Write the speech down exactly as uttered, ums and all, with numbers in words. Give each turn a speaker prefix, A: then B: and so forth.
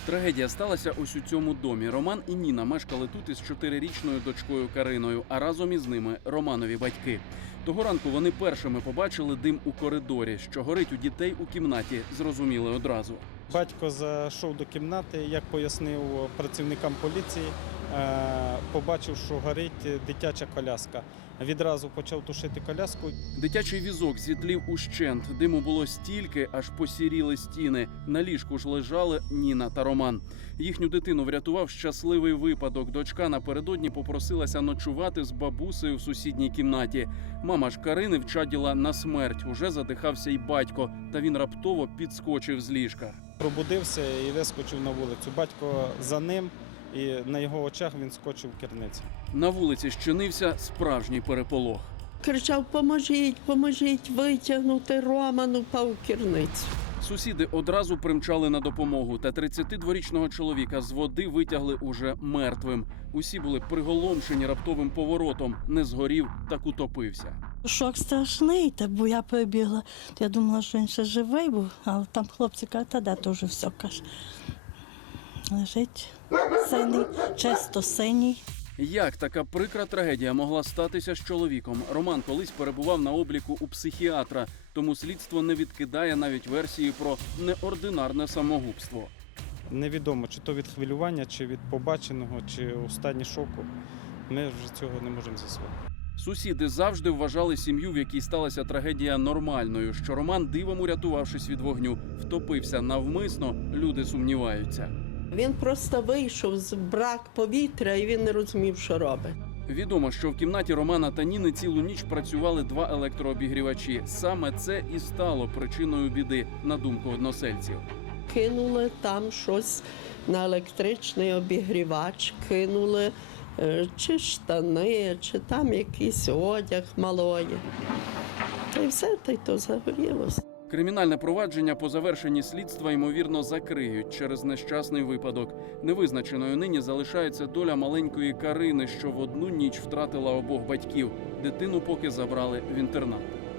A: Трагедія сталася ось у цьому домі. Роман і Ніна мешкали тут із чотирирічною дочкою Кариною, а разом із ними Романові батьки. Того ранку вони першими побачили дим у коридорі. Що горить у дітей у кімнаті, зрозуміли одразу.
B: Батько зайшов до кімнати, як пояснив працівникам поліції, побачив, що горить дитяча коляска. Відразу почав тушити коляску.
A: Дитячий візок зітлів ущент. Диму було стільки, аж посіріли стіни. На ліжку ж лежали Ніна та Роман. Їхню дитину врятував щасливий випадок. Дочка напередодні попросилася ночувати з бабусею в сусідній кімнаті. Мама ж Карини вчаділа на смерть. Уже задихався й батько, та він раптово підскочив з ліжка.
B: Пробудився і вискочив на вулицю. Батько за ним, і на його очах він скочив в керницю.
A: На вулиці щинився справжній переполох.
C: Кричав: поможіть, поможіть витягнути Роман, упав у керницю.
A: Сусіди одразу примчали на допомогу, та тридцятидворічного чоловіка з води витягли уже мертвим. Усі були приголомшені раптовим поворотом, не згорів, так утопився.
D: Шок страшний, так, бо я прибігла. Я думала, що він ще живий був, але там хлопці кажуть, та де, то вже все, каже. Лежить синій, чисто синій.
A: Як така прикра трагедія могла статися з чоловіком? Роман колись перебував на обліку у психіатра, тому слідство не відкидає навіть версії про неординарне самогубство.
B: Невідомо, чи то від хвилювання, чи від побаченого, чи у стані шоку. Ми вже цього не можемо з'ясувати.
A: Сусіди завжди вважали сім'ю, в якій сталася трагедія, нормальною. Що Роман, дивом урятувавшись від вогню, втопився навмисно, люди сумніваються.
C: Він просто вийшов з брак повітря, і він не розумів, що робить.
A: Відомо, що в кімнаті Романа та Ніни цілу ніч працювали два електрообігрівачі. Саме це і стало причиною біди, на думку односельців.
C: Кинули там щось на електричний обігрівач, кинули е, чи штани, чи там якийсь одяг малої. Та й все, та й то загорілося.
A: Кримінальне провадження по завершенні слідства, ймовірно, закриють через нещасний випадок. Невизначеною нині залишається доля маленької Карини, що в одну ніч втратила обох батьків. Дитину поки забрали в інтернат.